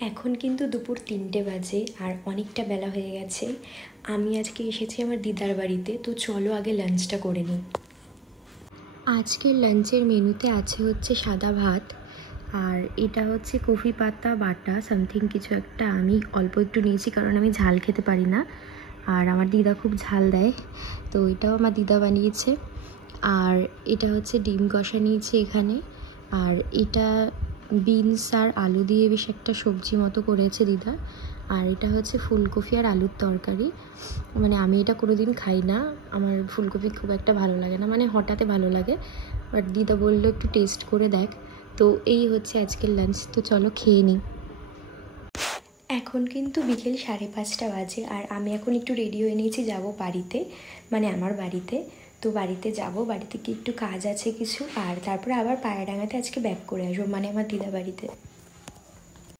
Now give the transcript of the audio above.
এখন কিন্তু দুপুর 3টে বাজে আর অনেকটা বেলা হয়ে গেছে। আমি আজকে এসেছি আমার দিদার বাড়িতে, তো চলো আগে লাঞ্চটা করে নিই। আজকের লাঞ্চের মেনুতে আছে হচ্ছে সাদা ভাত, আর এটা হচ্ছে কফি পাতা বাটা সামথিং কিছু একটা। আমি অল্প একটু নিয়েছি কারণ আমি ঝাল খেতে পারি না, আর আমার দিদা খুব ঝাল দেয়, তো এটাও আমার দিদা বানিয়েছে। আর এটা হচ্ছে ডিম কষা নিয়েছি এখানে, আর এটা বিনস আর আলু দিয়ে বেশ একটা সবজি মতো করেছে দিদা। আর এটা হচ্ছে ফুলকপি আর আলুর তরকারি। মানে আমি এটা কোনোদিন খাই না, আমার ফুলকপি খুব একটা ভালো লাগে না, মানে হঠাৎ ভালো লাগে, বাট দিদা বললো একটু টেস্ট করে দেখ। তো এই হচ্ছে আজকের লাঞ্চ, তো চলো খেয়ে নিই। এখন কিন্তু বিকেল 5:30 বাজে, আর আমি এখন একটু রেডি হয়ে নিয়েছি, যাবো বাড়িতে, মানে আমার বাড়িতে। তো বাড়িতে যাব, বাড়িতে কি একটু কাজ আছে কিছু, আর তারপরে আবার পায়রাডাঙ্গাতে আজকে ব্যাক করে আসবো, মানে আমার দিদা বাড়িতে।